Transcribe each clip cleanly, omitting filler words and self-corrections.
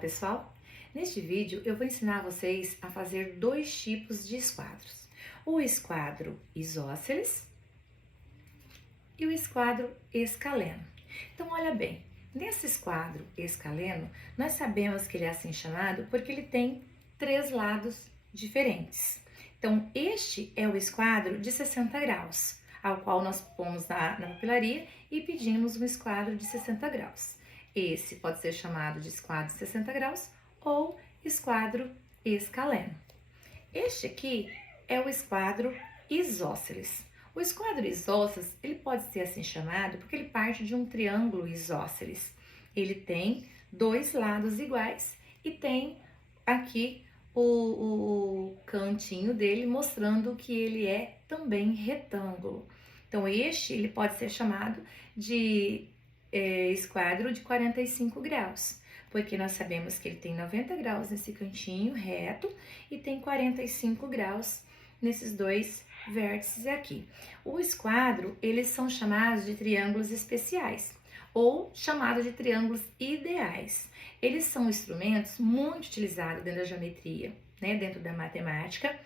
pessoal! Neste vídeo eu vou ensinar vocês a fazer dois tipos de esquadros. O esquadro isósceles e o esquadro escaleno. Então olha bem, nesse esquadro escaleno nós sabemos que ele é assim chamado porque ele tem três lados diferentes. Então este é o esquadro de 60 graus, ao qual nós pomos na papelaria e pedimos um esquadro de 60 graus. Esse pode ser chamado de esquadro de 60 graus ou esquadro escaleno. Este aqui é o esquadro isósceles. O esquadro isósceles, ele pode ser assim chamado porque ele parte de um triângulo isósceles. Ele tem dois lados iguais e tem aqui o cantinho dele mostrando que ele é também retângulo. Então, ele pode ser chamado de esquadro de 45 graus, porque nós sabemos que ele tem 90 graus nesse cantinho reto e tem 45 graus nesses dois vértices aqui. O esquadro, eles são chamados de triângulos especiais ou chamados de triângulos ideais. Eles são instrumentos muito utilizados dentro da geometria, né, dentro da matemática.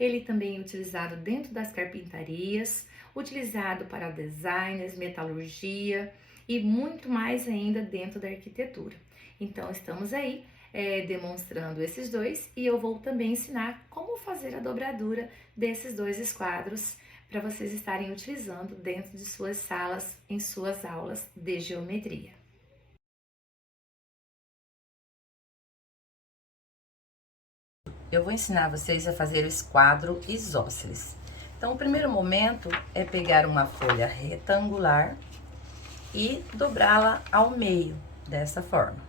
Ele também é utilizado dentro das carpintarias, utilizado para designers, metalurgia e muito mais ainda dentro da arquitetura. Então, estamos aí demonstrando esses dois e eu vou também ensinar como fazer a dobradura desses dois esquadros para vocês estarem utilizando dentro de suas salas, em suas aulas de geometria. Eu vou ensinar vocês a fazer o esquadro isósceles. Então, o primeiro momento é pegar uma folha retangular e dobrá-la ao meio, dessa forma.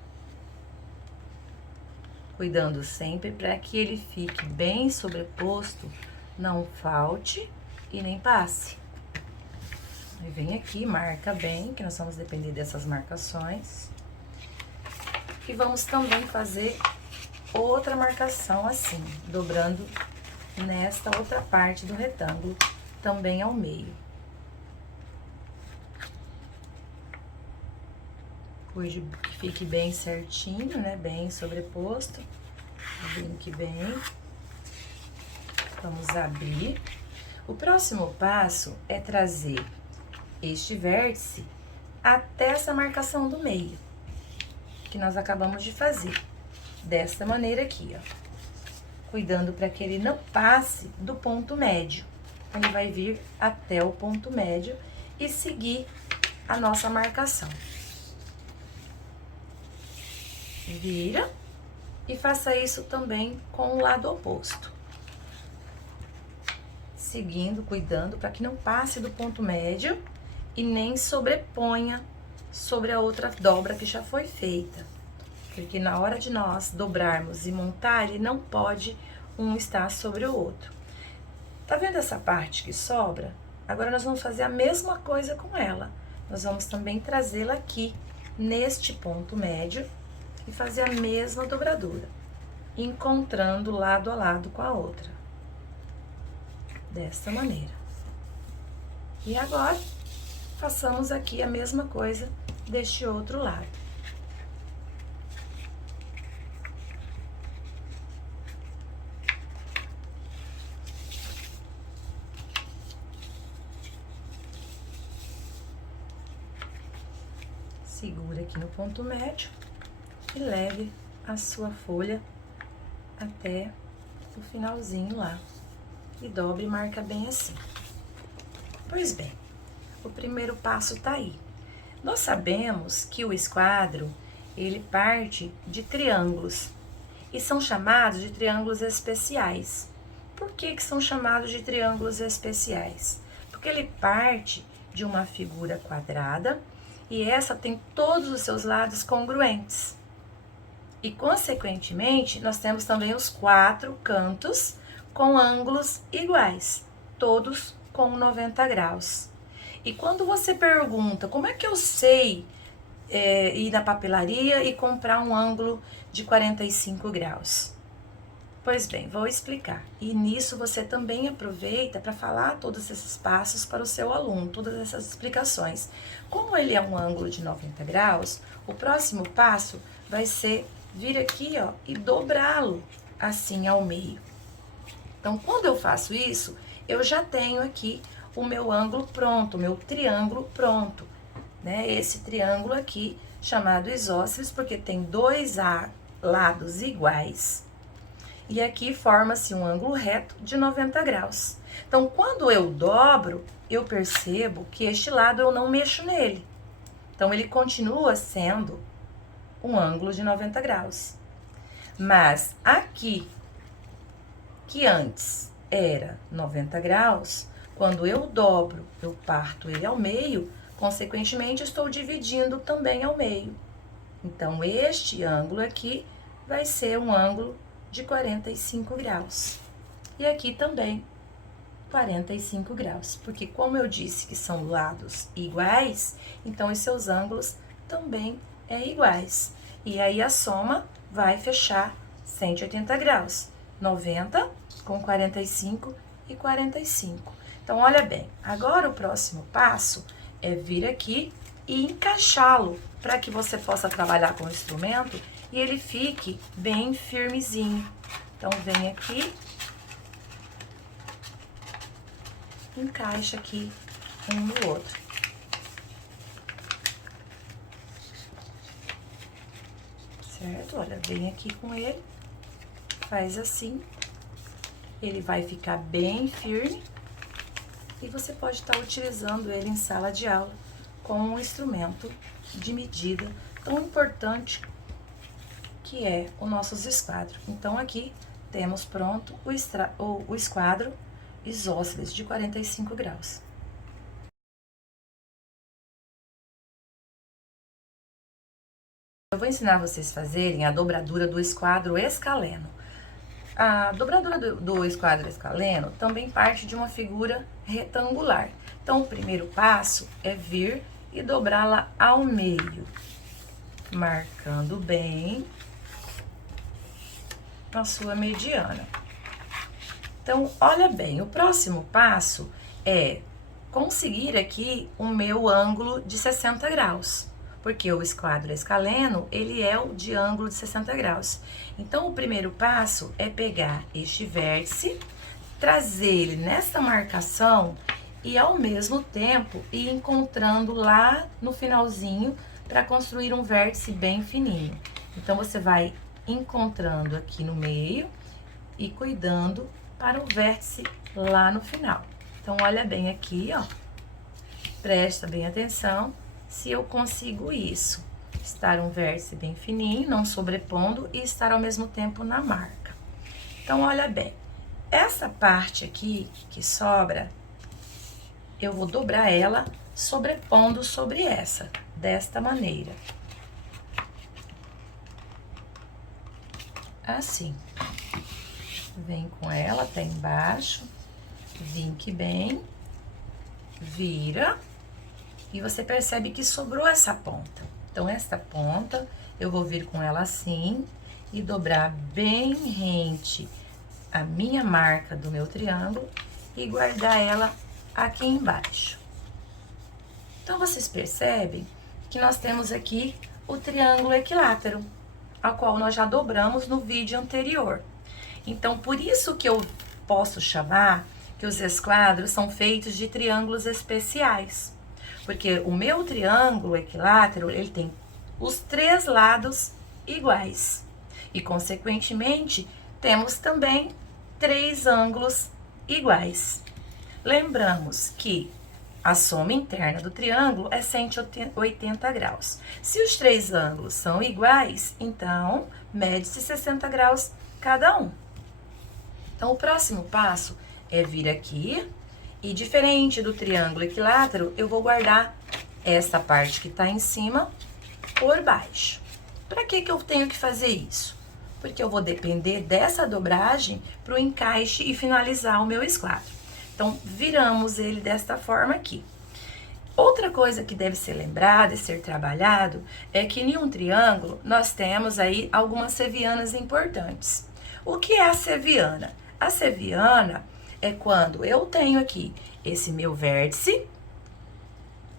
Cuidando sempre para que ele fique bem sobreposto, não falte e nem passe. Aí vem aqui, marca bem, que nós vamos depender dessas marcações. E vamos também fazer outra marcação assim, dobrando nesta outra parte do retângulo, também ao meio. Cuide que fique bem certinho, né? Bem sobreposto. Bem que bem. Vamos abrir. O próximo passo é trazer este vértice até essa marcação do meio, que nós acabamos de fazer. Desta maneira aqui, ó. Cuidando para que ele não passe do ponto médio. Ele vai vir até o ponto médio e seguir a nossa marcação. Vira e faça isso também com o lado oposto. Seguindo, cuidando para que não passe do ponto médio e nem sobreponha sobre a outra dobra que já foi feita. Porque na hora de nós dobrarmos e montar, ele não pode um estar sobre o outro. Tá vendo essa parte que sobra? Agora nós vamos fazer a mesma coisa com ela. Nós vamos também trazê-la aqui, neste ponto médio, e fazer a mesma dobradura, encontrando lado a lado com a outra. Desta maneira. E agora, façamos aqui a mesma coisa deste outro lado. Segura aqui no ponto médio e leve a sua folha até o finalzinho lá. E dobre e marca bem assim. Pois bem, o primeiro passo tá aí. Nós sabemos que o esquadro, ele parte de triângulos. E são chamados de triângulos especiais. Por que são chamados de triângulos especiais? Porque ele parte de uma figura quadrada e essa tem todos os seus lados congruentes. E, consequentemente, nós temos também os quatro cantos com ângulos iguais, todos com 90 graus. E quando você pergunta, como é que eu sei ir na papelaria e comprar um ângulo de 45 graus? Pois bem, vou explicar. E nisso você também aproveita para falar todos esses passos para o seu aluno, todas essas explicações. Como ele é um ângulo de 90 graus, o próximo passo vai ser vir aqui, ó, e dobrá-lo assim ao meio. Então, quando eu faço isso, eu já tenho aqui o meu ângulo pronto, o meu triângulo pronto, né? Esse triângulo aqui, chamado isósceles, porque tem dois lados iguais. E aqui forma-se um ângulo reto de 90 graus. Então, quando eu dobro, eu percebo que este lado eu não mexo nele. Então, ele continua sendo um ângulo de 90 graus. Mas aqui, que antes era 90 graus, quando eu dobro, eu parto ele ao meio, consequentemente, estou dividindo também ao meio. Então, este ângulo aqui vai ser um ângulo de 45 graus. E aqui também, 45 graus. Porque, como eu disse que são lados iguais, então os seus ângulos também iguais. E aí, a soma vai fechar 180 graus. 90 com 45 e 45. Então, olha bem, agora o próximo passo é vir aqui e encaixá-lo para que você possa trabalhar com o instrumento e ele fique bem firmezinho. Então, vem aqui, encaixa aqui um no outro. Certo? Olha, vem aqui com ele, faz assim, ele vai ficar bem firme e você pode estar utilizando ele em sala de aula com um instrumento de medida tão importante que é o nosso esquadro. Então, aqui temos pronto o esquadro isósceles de 45 graus. Eu vou ensinar vocês a fazerem a dobradura do esquadro escaleno. A dobradura do esquadro escaleno também parte de uma figura retangular. Então, o primeiro passo é vir e dobrá-la ao meio, marcando bem a sua mediana. Então, olha bem, o próximo passo é conseguir aqui o meu ângulo de 60 graus, porque o esquadro escaleno, ele é o de ângulo de 60 graus. Então, o primeiro passo é pegar este vértice, trazer ele nessa marcação e, ao mesmo tempo, ir encontrando lá no finalzinho para construir um vértice bem fininho. Então, você vai encontrando aqui no meio e cuidando para o vértice lá no final. Então, olha bem aqui, ó. Presta bem atenção se eu consigo isso. Estar um vértice bem fininho, não sobrepondo e estar ao mesmo tempo na marca. Então, olha bem. Essa parte aqui que sobra, eu vou dobrar ela sobrepondo sobre essa, desta maneira. Assim. Vem com ela até embaixo, vinque bem, vira, e você percebe que sobrou essa ponta. Então, esta ponta, eu vou vir com ela assim, e dobrar bem rente a minha marca do meu triângulo, e guardar ela aqui embaixo. Então, vocês percebem que nós temos aqui o triângulo equilátero, ao qual nós já dobramos no vídeo anterior. Então, por isso que eu posso chamar que os esquadros são feitos de triângulos especiais. Porque o meu triângulo equilátero, ele tem os 3 lados iguais. E, consequentemente, temos também 3 ângulos iguais. Lembramos que a soma interna do triângulo é 180 graus. Se os 3 ângulos são iguais, então, mede-se 60 graus cada um. Então, o próximo passo é vir aqui e, diferente do triângulo equilátero, eu vou guardar essa parte que tá em cima por baixo. Para que eu tenho que fazer isso? Porque eu vou depender dessa dobragem para o encaixe e finalizar o meu esquadro. Então, viramos ele desta forma aqui. Outra coisa que deve ser lembrada e ser trabalhado é que em um triângulo nós temos aí algumas sevianas importantes. O que é a seviana? A seviana é quando eu tenho aqui esse meu vértice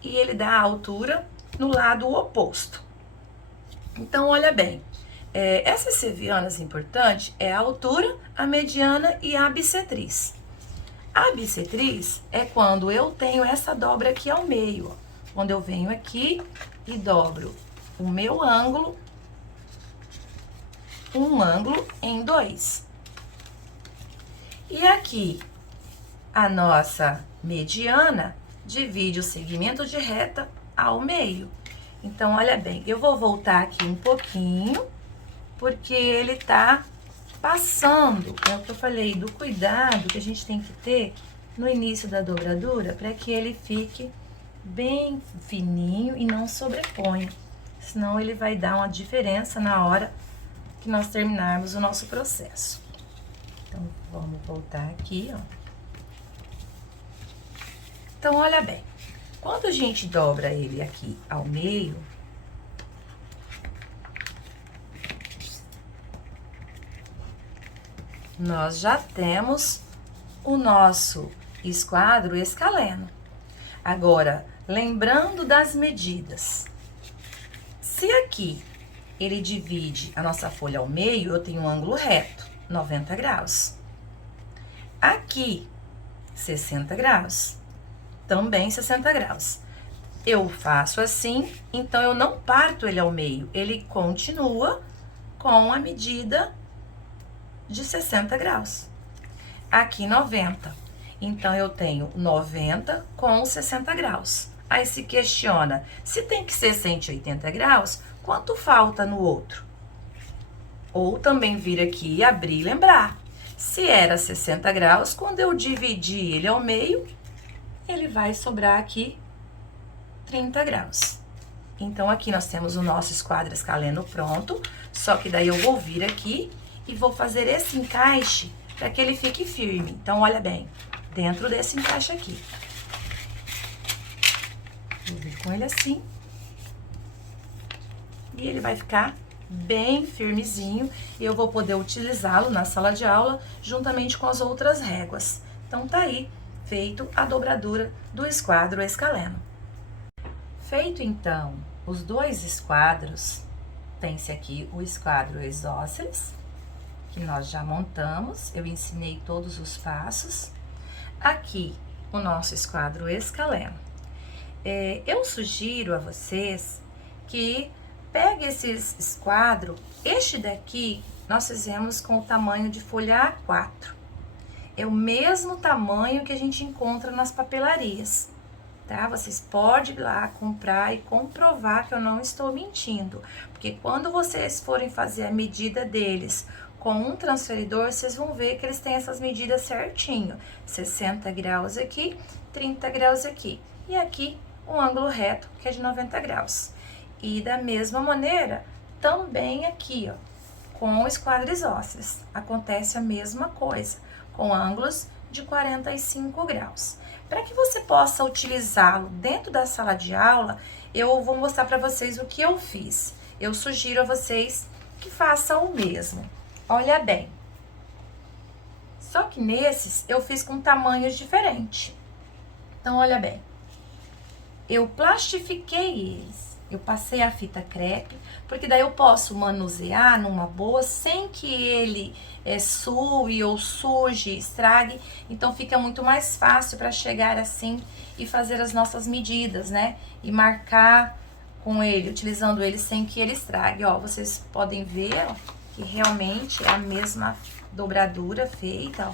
e ele dá a altura no lado oposto. Então, olha bem, Essas sevianas importantes é a altura, a mediana e a bissetriz. A bissetriz é quando eu tenho essa dobra aqui ao meio, ó. Quando eu venho aqui e dobro o meu ângulo, um ângulo em 2. E aqui, a nossa mediana divide o segmento de reta ao meio. Então, olha bem, eu vou voltar aqui um pouquinho, porque ele tá passando. É o que eu falei, do cuidado que a gente tem que ter no início da dobradura, para que ele fique bem fininho e não sobreponha. Senão ele vai dar uma diferença na hora que nós terminarmos o nosso processo. Então, vamos voltar aqui, ó. Então, olha bem, quando a gente dobra ele aqui ao meio, nós já temos o nosso esquadro escaleno. Agora, lembrando das medidas, se aqui ele divide a nossa folha ao meio, eu tenho um ângulo reto, 90 graus. Aqui, 60 graus, também 60 graus. Eu faço assim, então eu não parto ele ao meio, ele continua com a medida de 60 graus. Aqui 90. Então, eu tenho 90 com 60 graus. Aí se questiona, se tem que ser 180 graus, quanto falta no outro? Ou também vir aqui, abrir e lembrar. Se era 60 graus, quando eu dividir ele ao meio, ele vai sobrar aqui 30 graus. Então, aqui nós temos o nosso esquadro escaleno pronto, só que daí eu vou vir aqui e vou fazer esse encaixe para que ele fique firme. Então, olha bem, dentro desse encaixe aqui. Vou vir com ele assim. E ele vai ficar bem firmezinho e eu vou poder utilizá-lo na sala de aula juntamente com as outras réguas. Então, tá aí, feito a dobradura do esquadro escaleno. Feito, então, os dois esquadros, tem-se aqui o esquadro isósceles, que nós já montamos, eu ensinei todos os passos. Aqui, o nosso esquadro escaleno. Eu sugiro a vocês que pegue esse esquadro, este daqui nós fizemos com o tamanho de folha A4. É o mesmo tamanho que a gente encontra nas papelarias, tá? Vocês podem ir lá comprar e comprovar que eu não estou mentindo, porque quando vocês forem fazer a medida deles com um transferidor, vocês vão ver que eles têm essas medidas certinho. 60 graus aqui, 30 graus aqui. E aqui, um ângulo reto, que é de 90 graus. E da mesma maneira, também aqui, ó, com o esquadro isósceles, acontece a mesma coisa, com ângulos de 45 graus. Para que você possa utilizá-lo dentro da sala de aula, eu vou mostrar para vocês o que eu fiz. Eu sugiro a vocês que façam o mesmo. Olha bem, só que nesses eu fiz com tamanhos diferentes. Então, olha bem, eu plastifiquei eles, eu passei a fita crepe, porque daí eu posso manusear numa boa, sem que ele sue ou suje, estrague. Então, fica muito mais fácil para chegar assim e fazer as nossas medidas, né? E marcar com ele, utilizando ele sem que ele estrague. Ó, vocês podem ver, ó, que realmente é a mesma dobradura feita, ó.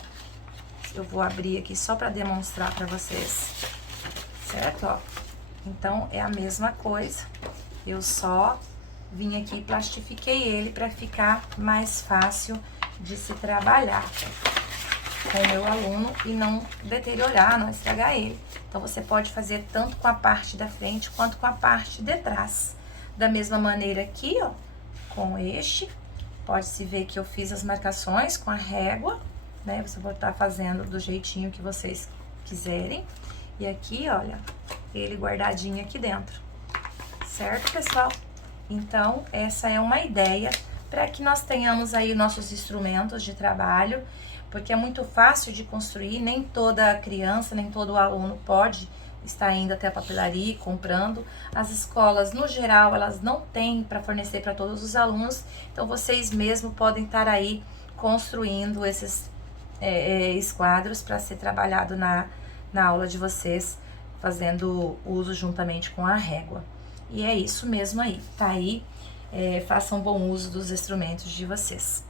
Eu vou abrir aqui só para demonstrar para vocês, certo, ó? Então, é a mesma coisa. Eu só vim aqui e plastifiquei ele para ficar mais fácil de se trabalhar com o meu aluno e não deteriorar, não estragar ele. Então, você pode fazer tanto com a parte da frente quanto com a parte de trás. Da mesma maneira aqui, ó, com este, pode-se ver que eu fiz as marcações com a régua, né? Você vai estar fazendo do jeitinho que vocês quiserem. E aqui, olha, ele guardadinho aqui dentro. Certo, pessoal? Então, essa é uma ideia para que nós tenhamos aí nossos instrumentos de trabalho, porque é muito fácil de construir, nem toda criança, nem todo aluno pode está indo até a papelaria e comprando. As escolas, no geral, elas não têm para fornecer para todos os alunos, então vocês mesmo podem estar aí construindo esses esquadros para ser trabalhado na aula de vocês, fazendo uso juntamente com a régua. E é isso mesmo aí, tá aí, façam bom uso dos instrumentos de vocês.